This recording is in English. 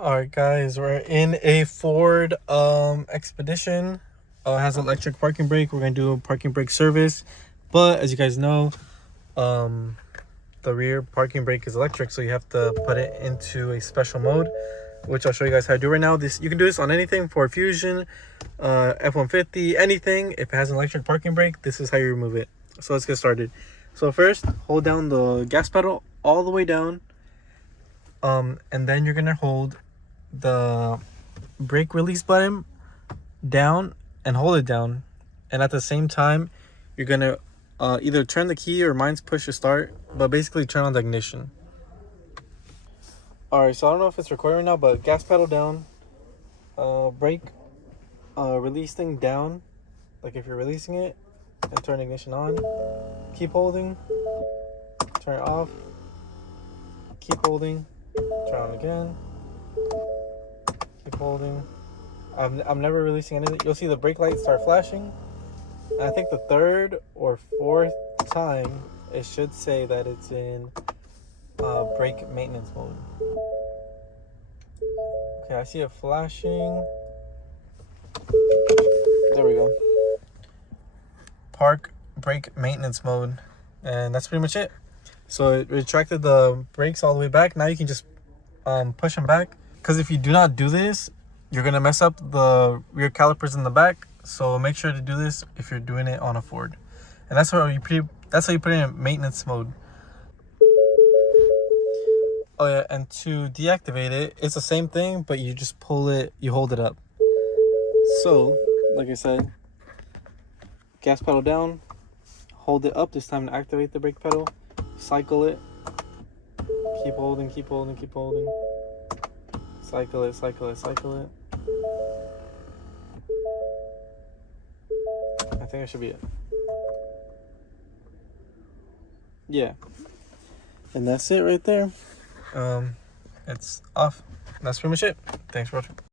All right, guys, we're in a Ford Expedition. It has electric parking brake. We're gonna do a parking brake service, but as you guys know, the rear parking brake is electric, so you have to put it into a special mode, which I'll show you guys how to do right now. You can do this on anything: Ford Fusion, F-150, anything. If it has an electric parking brake, this is how you remove it. So let's get started. So first, hold down the gas pedal all the way down, and then you're gonna hold the brake release button down and hold it down, and at the same time you're gonna either turn the key, or mine's push to start, but basically turn on the ignition. All right, so I don't know if it's recording now, but gas pedal down, brake release thing down, like if you're releasing it, and turn ignition on. Keep holding, turn it off, keep holding, turn on again, keep holding. I'm never releasing anything. You'll see the brake lights start flashing, and I think the third or fourth time it should say that it's in brake maintenance mode. Okay, I see it flashing. There we go. Park brake maintenance mode, and that's pretty much it. So it retracted the brakes all the way back. Now you can just push them back, because if you do not do this, you're gonna mess up the rear calipers in the back. So make sure to do this if you're doing it on a Ford, and that's how you put it in maintenance mode. Oh yeah, and to deactivate it, it's the same thing, but you just you hold it up. So like I said, gas pedal down, hold it up this time to activate the brake pedal, cycle it, keep holding, keep holding, keep holding, cycle it, cycle it, cycle it. I think that should be it. Yeah, and that's it right there. It's off. That's pretty much it. Thanks for watching.